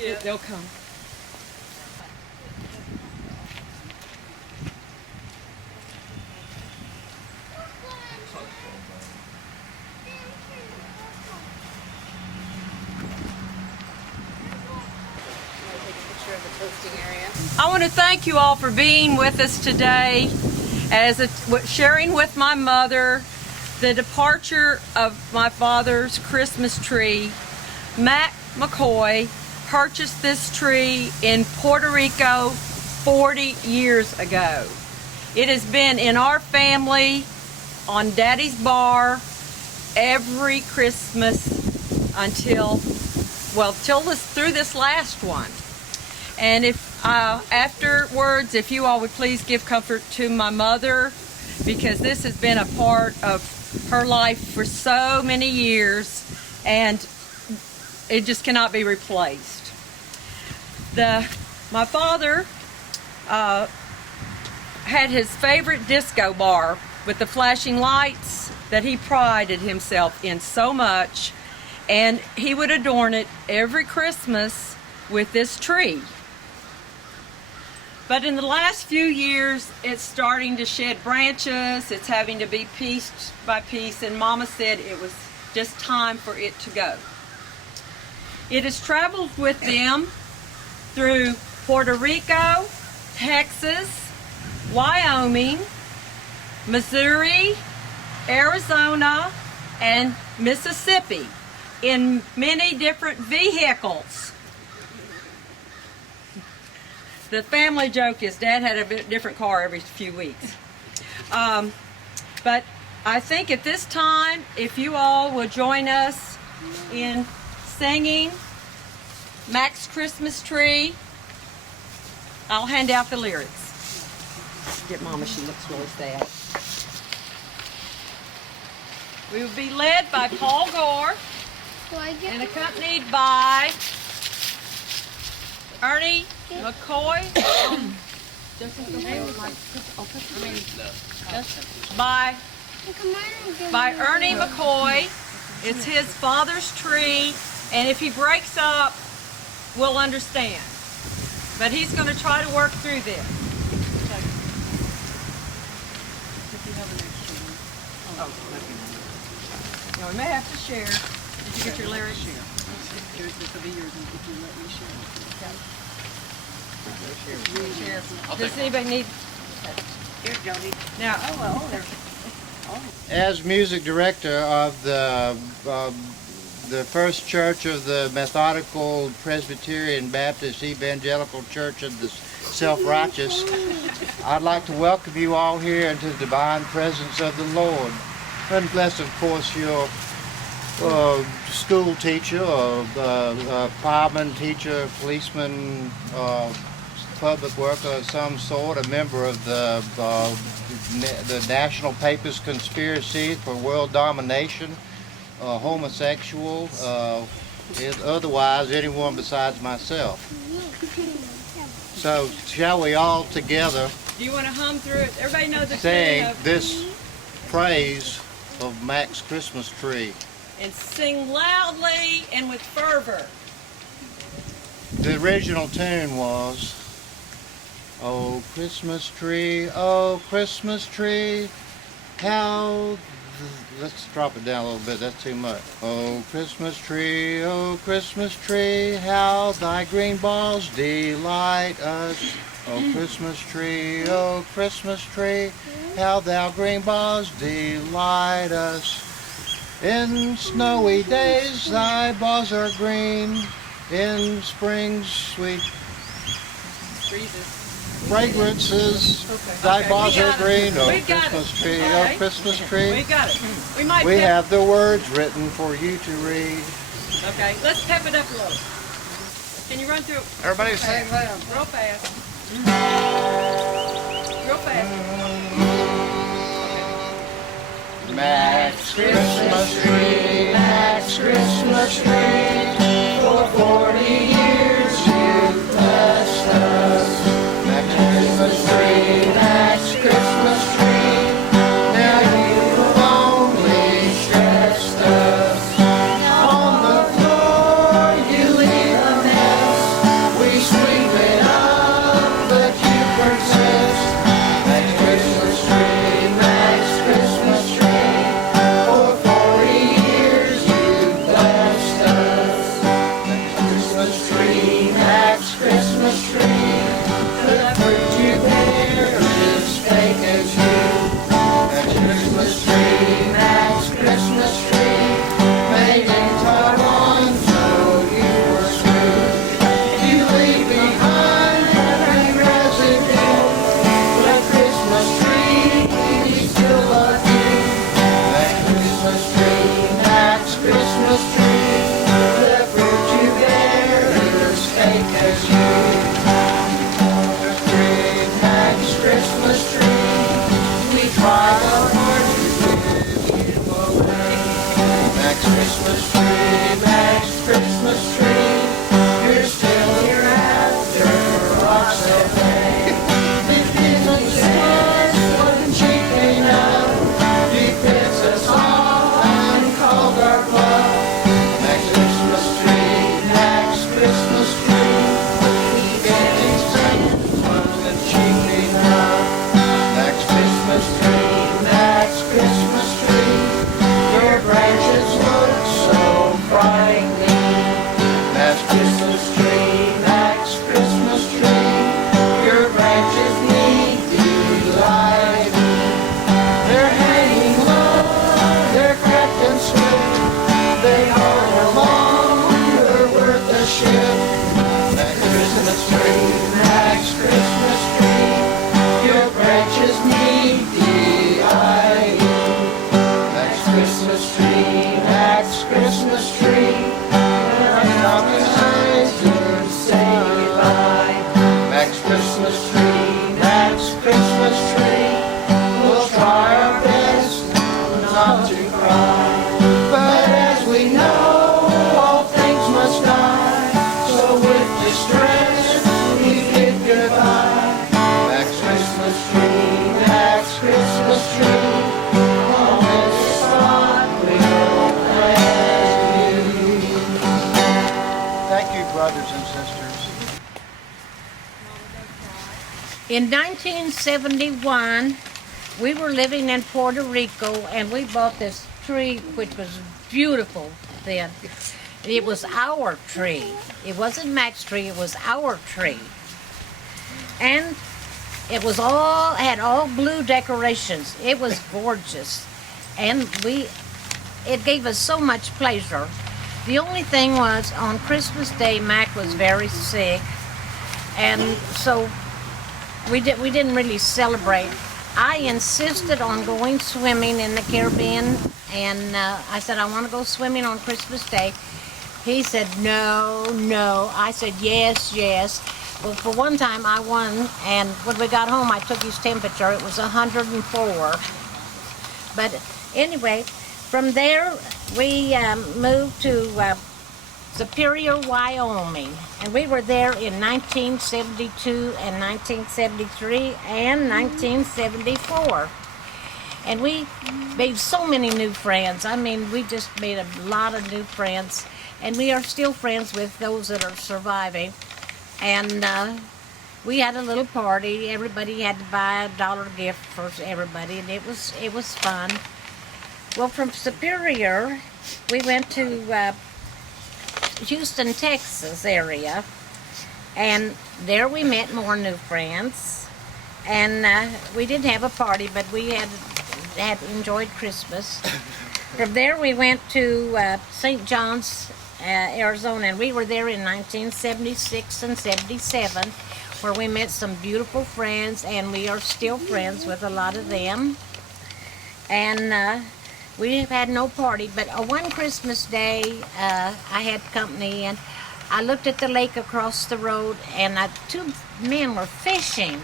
They'll come. I want to thank you all for being with us today as sharing with my mother the departure of my father's Christmas tree. Mac McCoy purchased this tree in Puerto Rico 40 years ago. It has been in our family on Daddy's bar every Christmas through this last one. And if afterwards, if you all would please give comfort to my mother, because this has been a part of her life for so many years, and it just cannot be replaced. My father had his favorite disco bar with the flashing lights that he prided himself in so much, and he would adorn it every Christmas with this tree. But in the last few years, it's starting to shed branches. It's having to be piece by piece, and Mama said it was just time for it to go. It has traveled with them through Puerto Rico, Texas, Wyoming, Missouri, Arizona, and Mississippi in many different vehicles. The family joke is Dad had a different car every few weeks. But I think at this time, if you all will join us in singing Mac's Christmas Tree, I'll hand out the lyrics. Get Mama, she looks really sad. We will be led by Paul Gore and accompanied by Ernie McCoy, by Ernie McCoy. It's his father's tree, and if he breaks up, we'll understand. But he's going to try to work through this. No, we may have to share. Did you get your lyrics? This will be yours if you let me share. Does anybody need? Here, Jody. Now, as music director of the First Church of the Methodical Presbyterian Baptist Evangelical Church of the Self-Righteous, I'd like to welcome you all here into the divine presence of the Lord. Unless, of course, you're school teacher, or fireman, teacher, policeman, public worker of some sort, a member of the National Papers Conspiracy for World Domination, homosexual, otherwise anyone besides myself. So shall we all together do you want to hum through it? Everybody knows the sing this praise of Mac's Christmas Tree. And sing loudly and with fervor. The original tune was, oh Christmas tree, how, let's drop it down a little bit, that's too much. Oh Christmas tree, how thy green boughs delight us. Oh Christmas tree, how thou green boughs delight us. In snowy days thy boughs are green, in spring's sweet fragrances thy boughs are green. Oh Christmas tree, oh Christmas tree. We got it. We have the words written for you to read. Okay, let's pep it up a little. Can you run through it? Everybody sing loud. Real fast. Real fast. Mac's Christmas tree, Mac's Christmas tree, for 40 years you've blessed us. Mac's Christmas tree, Mac's Christmas tree, now you've only stressed us. On the floor you leave a mess, Christmas tree. The fruit you bear is fake as you. Max Christmas tree, Max Christmas tree. Made in Taiwan, so you were screwed. You leave behind every residue. The Christmas tree, we still love you. Max Christmas tree, Max Christmas tree. The fruit you bear is fake as you. Max Christmas tree, we try our hardest to give you away. Max Christmas tree, Max Christmas tree, you're still here after rocks that day. It isn't stars, wasn't cheap enough. He fits us all and called our bluff. Max Christmas tree, Max Christmas tree, getting things wasn't cheap enough. Max Christmas tree, Max Christmas tree, your branches look so brightly. Max Christmas tree, Max Christmas tree, your branches need delighting. They're hanging low, they're cracked and split. They are no longer worth a shit. Max Christmas tree, Max Christmas tree, your branches need delighting. Max Christmas tree, Max Christmas tree, I'm behind to say goodbye. Max Christmas tree, Max Christmas tree, we'll try our best not to cry. But as we know, all things must die. So with distress, we bid goodbye. Max Christmas tree, Max Christmas tree, on this spot we'll bless you. Thank you, brothers and sisters. In 1971, we were living in Puerto Rico, and we bought this tree, which was beautiful then. It was our tree. It wasn't Mac's tree, it was our tree. And it was had all blue decorations. It was gorgeous. And it gave us so much pleasure. The only thing was, on Christmas Day, Mac was very sick, and so we didn't really celebrate. I insisted on going swimming in the Caribbean, and I said, I want to go swimming on Christmas Day. He said, no, no. I said, yes, yes. Well, for one time I won, and when we got home, I took his temperature. It was 104. But anyway, from there, we moved to Superior, Wyoming, and we were there in 1972 and 1973 and 1974. And we made so many new friends. I mean, we just made a lot of new friends, and we are still friends with those that are surviving. And we had a little party. Everybody had to buy $1 gift for everybody, and it was fun. Well, from Superior, we went to Houston, Texas area, and there we met more new friends. And we didn't have a party, but we had enjoyed Christmas. From there, we went to St. John's, Arizona, and we were there in 1976 and 77, where we met some beautiful friends, and we are still friends with a lot of them. And we had no party, but one Christmas day, I had company, and I looked at the lake across the road, and two men were fishing.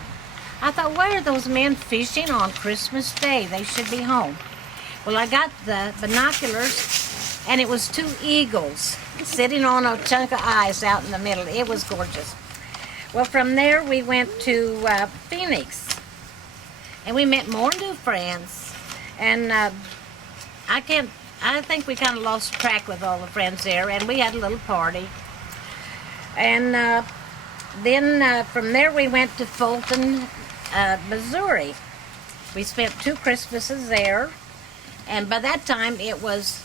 I thought, why are those men fishing on Christmas Day? They should be home. Well, I got the binoculars, and it was two eagles sitting on a chunk of ice out in the middle. It was gorgeous. Well, from there we went to Phoenix, and we met more new friends. And I think we kind of lost track with all the friends there, and we had a little party. And then from there we went to Fulton, Missouri. We spent 2 Christmases there, and by that time it was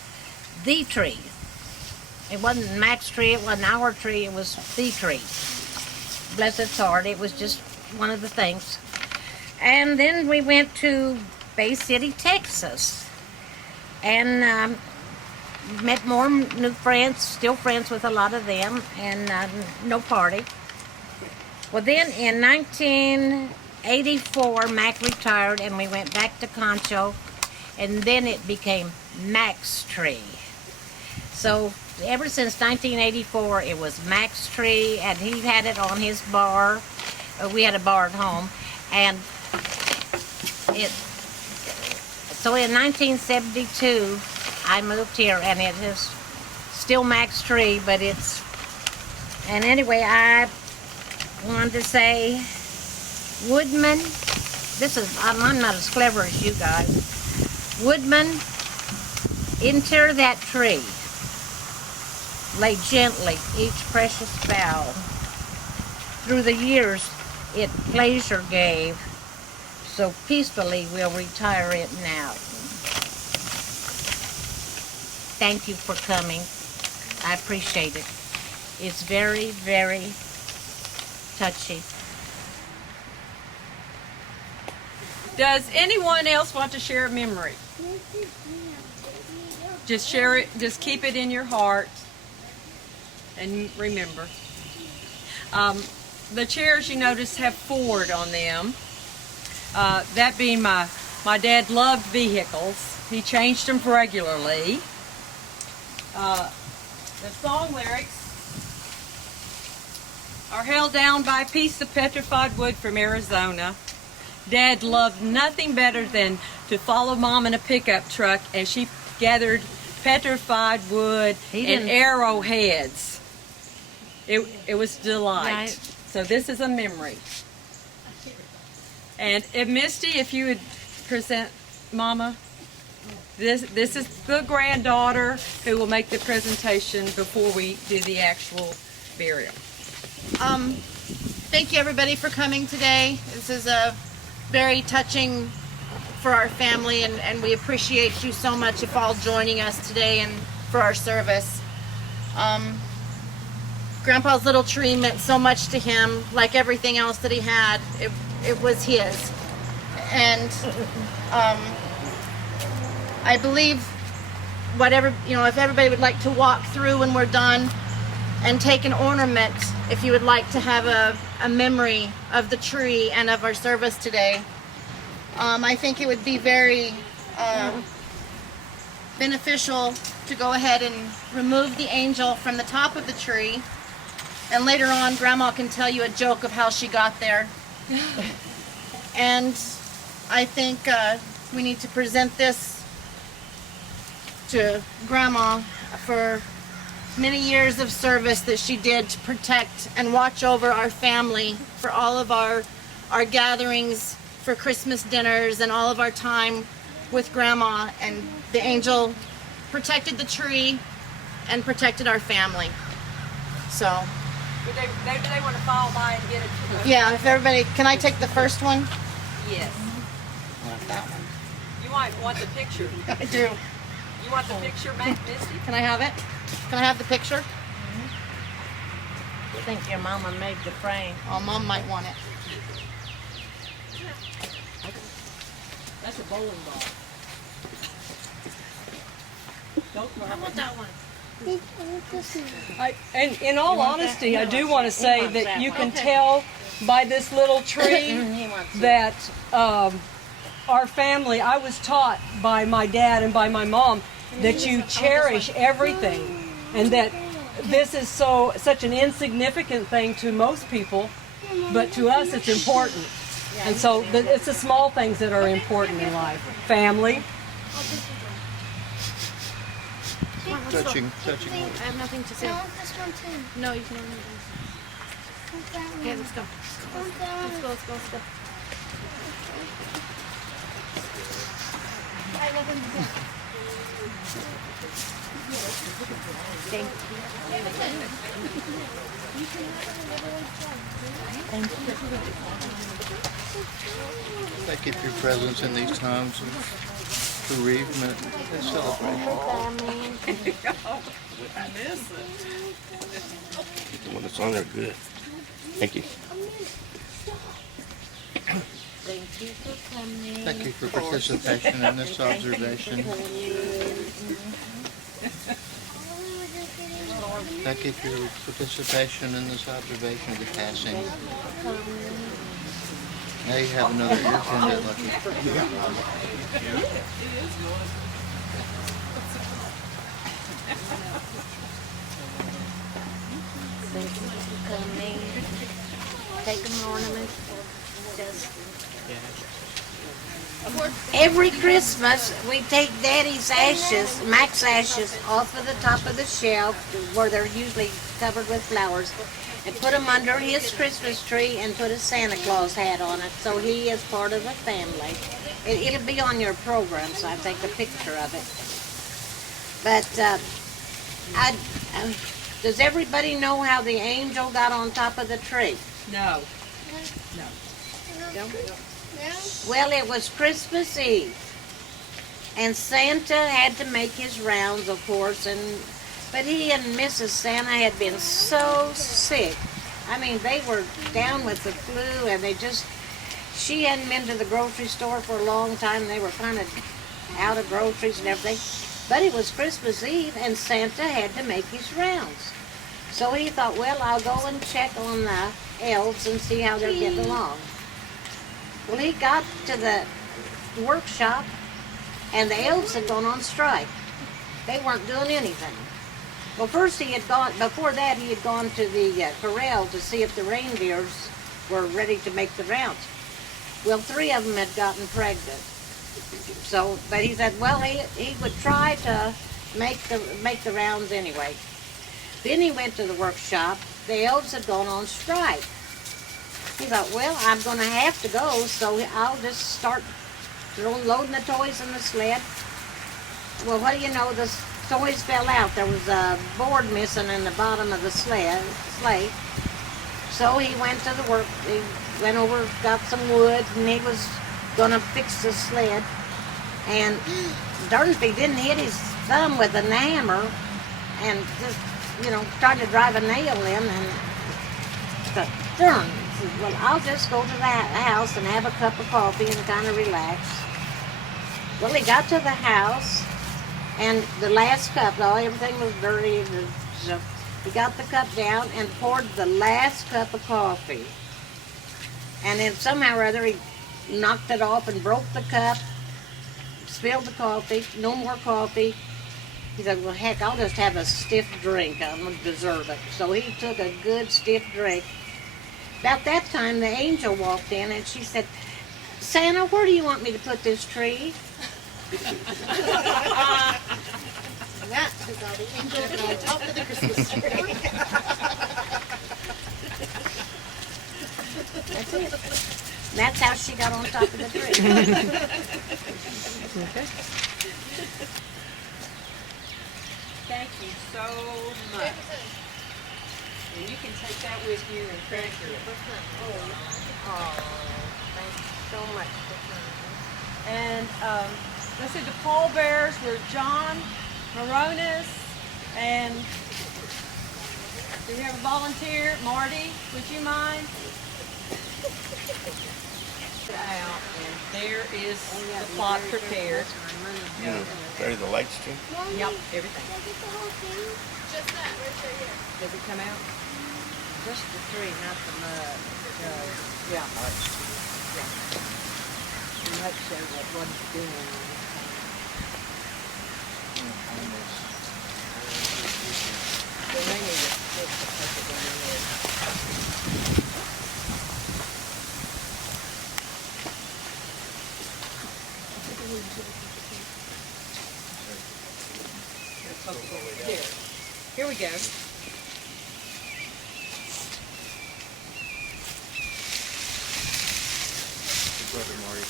the tree. It wasn't Mac's tree, it wasn't our tree, it was the tree. bless its heart. It was just one of the things. And then we went to Bay City, Texas, and met more new friends, still friends with a lot of them, and no party. Well, then in 1984, Mac retired, and we went back to Concho, and then it became Mac's Tree. So ever since 1984, it was Mac's Tree, and he had it on his bar. We had a bar at home, and so in 1972, I moved here, and it is still Mac's Tree, but it's, and anyway, I wanted to say, Woodman, I'm not as clever as you guys. Woodman, enter that tree. Lay gently each precious bough. Through the years it pleasure gave, so peacefully we'll retire it now. Thank you for coming. I appreciate it. It's very, very touchy. Does anyone else want to share a memory? Just share it, just keep it in your heart and remember. The chairs, you notice, have Ford on them. That being my dad loved vehicles. He changed them regularly. The song lyrics are held down by a piece of petrified wood from Arizona. Dad loved nothing better than to follow Mom in a pickup truck as she gathered petrified wood and arrowheads. It was delight. Right. So this is a memory. And Misty, if you would present Mama. This is the granddaughter who will make the presentation before we do the actual burial. Thank you everybody for coming today. This is a very touching for our family, and we appreciate you so much for all joining us today and for our service. Grandpa's little tree meant so much to him, like everything else that he had. It was his. And I believe if everybody would like to walk through when we're done and take an ornament, if you would like to have a memory of the tree and of our service today. I think it would be very beneficial to go ahead and remove the angel from the top of the tree, and later on Grandma can tell you a joke of how she got there. And I think we need to present this to Grandma for many years of service that she did to protect and watch over our family for all of our gatherings, for Christmas dinners, and all of our time with Grandma. And the angel protected the tree and protected our family. So They want to follow by and get it too. yeah, if everybody, can I take the first one? Yes. That one. You might want the picture. I do. You want the picture, Misty? Can I have it? Can I have the picture? I think your mama made the frame. Oh, Mom might want it. That's a bowling ball. I want that one. And in all honesty, I do want to say that you can tell by this little tree that our family, I was taught by my dad and by my mom that you cherish everything, and that this is such an insignificant thing to most people, but to us it's important. And so it's the small things that are important in life. Family. Touching. I have nothing to say. I want this one too. No, you can only do Want that Okay, one. let's go. Want that Let's one. go, let's go, let's go. I love them too. Thank you. They keep your presence in these times of bereavement and celebration. The one that's on there good. Thank you. Thank you for coming. Thank you for participation in this observation. Thank you for your participation in this observation of the passing. Now you have another ear pinned, Lucky. Thank you for coming. Take an ornament. Just every Christmas, we take Daddy's ashes, Mac's ashes, off of the top of the shelf where they're usually covered with flowers, and put them under his Christmas tree and put a Santa Claus hat on it, so he is part of the family. It'll be on your program, so I take a picture of it. But does everybody know how the angel got on top of the tree? No. Well, it was Christmas Eve, and Santa had to make his rounds, of course, but he and Mrs. Santa had been so sick. I mean, they were down with the flu, and she hadn't been to the grocery store for a long time. They were kind of out of groceries and everything. But it was Christmas Eve, and Santa had to make his rounds. So he thought, well, I'll go and check on the elves and see how they're getting along. Well, he got to the workshop, and the elves had gone on strike. They weren't doing anything. Well, first before that, he had gone to the corral to see if the reindeers were ready to make the rounds. Well, 3 of them had gotten pregnant. So, but he said, well, he would try to make the rounds anyway. Then he went to the workshop. The elves had gone on strike. He thought, well, I'm going to have to go, so I'll just start loading the toys in the sled. Well, what do you know, the toys fell out. There was a board missing in the bottom of the sleigh. So he went to the work, he went over, got some wood, and he was going to fix the sled. And darn if he didn't hit his thumb with a hammer and just, tried to drive a nail in, and thought, darn. He said, well, I'll just go to the house and have a cup of coffee and kind of relax. Well, he got to the house, and the last cup, everything was dirty. So he got the cup down and poured the last cup of coffee. And then somehow or other, he knocked it off and broke the cup, spilled the coffee, no more coffee. He said, well, heck, I'll just have a stiff drink. I'm going to deserve it. So he took a good stiff drink. About that time, the angel walked in, and she said, Santa, where do you want me to put this tree? That's because all the angels are on top of the Christmas tree. That's it. That's how she got on top of the tree. Okay. Thank you so much. And you can take that with you and treasure it. Oh, thank you so much. And let's see, the pallbearers were John Moronis, and do you have a volunteer? Marty, would you mind? Out, and there is the plot prepared. Bury the lights too. Yep, everything. Did I get the whole thing? Just that, right here. Does it come out? Just the tree, not the mud. Yeah. Let's show what it's doing. They may need to put the paper down in there. Here we go. Brother Marty.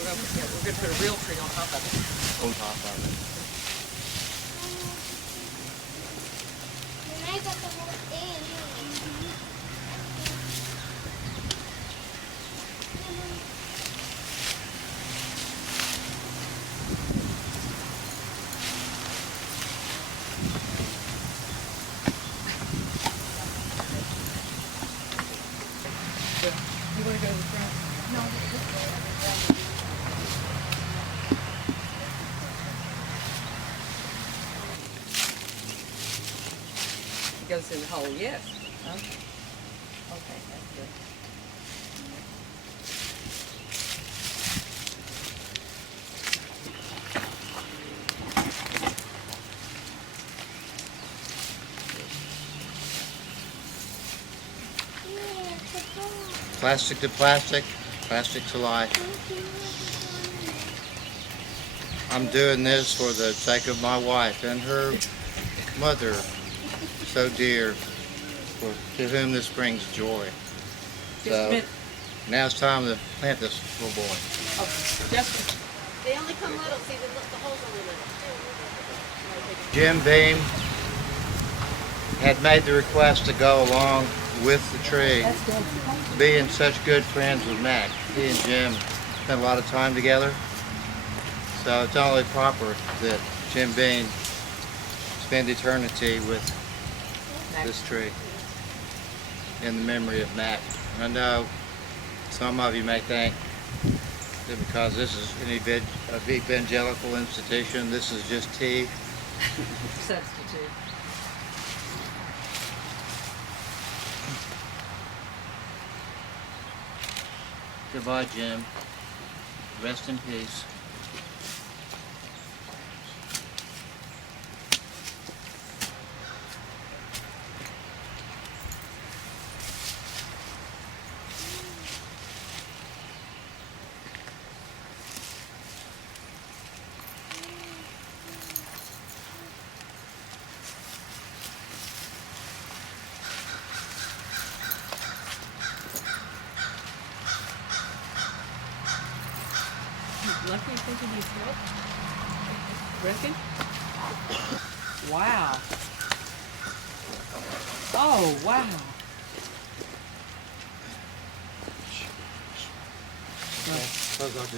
We're going to put a real tree on top of it. On top of it. And I got the whole thing. goes in the hole, yes. Okay. Okay, that's good. Plastic to plastic, plastic to life. I'm doing this for the sake of my wife and her mother, so dear, to whom this brings joy. So now it's time to plant this little boy. Just They only come little. See, the hole's only little. Jim Beam had made the request to go along with the tree, being such good friends with Mac. He and Jim spent a lot of time together, so it's only proper that Jim Beam spend eternity with this tree in the memory of Mac. I know some of you may think that because this is an evangelical institution, this is just tea. substitute. Goodbye, Jim. Rest in peace. Lucky thinking you help. Reckon? Wow. Oh, wow.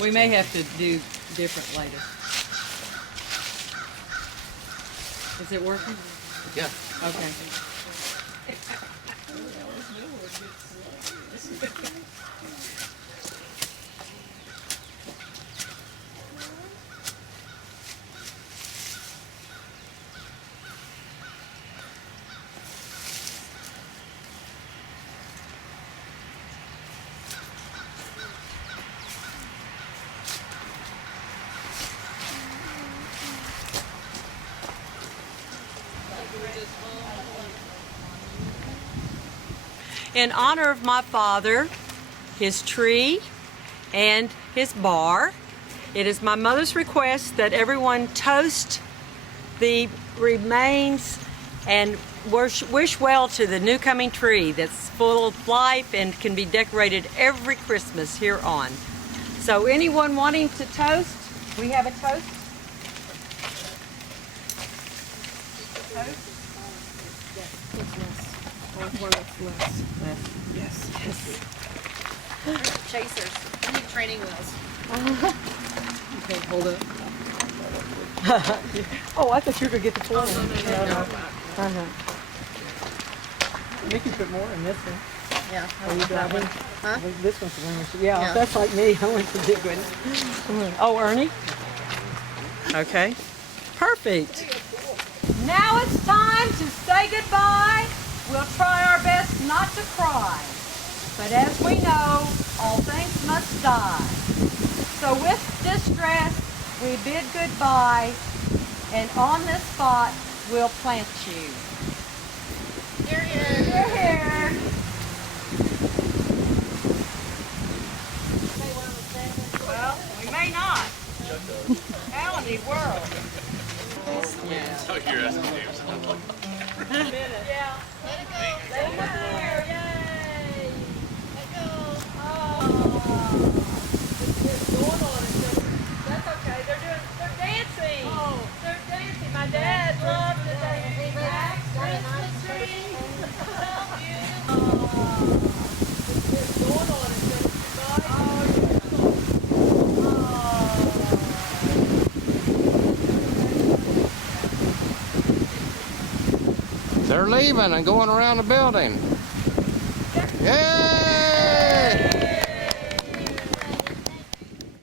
We may have to do different later. Is it working? Yeah. Okay. In honor of my father, his tree, and his bar, it is my mother's request that everyone toast the remains and wish well to the new coming tree that's full of life and can be decorated every Christmas here on. So anyone wanting to toast, we have a toast. Chasers. I need training wheels. Okay, hold up. Oh, I thought you were going to get the full one. Uh-huh. You can put more in this one. Yeah. Are you driving? Huh? This one's the one. Yeah, Yeah. that's like me. I went to big one. Oh, Ernie? Okay. Perfect. Now it's time to say goodbye. We'll try our best not to cry. But as we know, all things must die. So with distress, we bid goodbye, and on this spot, we'll plant you. Here, here. You're here. Well, we may not. How in the world? So you're asking James. Yeah. Let it go. Let it go. Yay. Let it go. Oh. It's going on. That's okay. They're dancing. Oh. They're dancing. My dad loved the dancing. Christmas tree. It's going on. They're leaving and going around the building. Yay!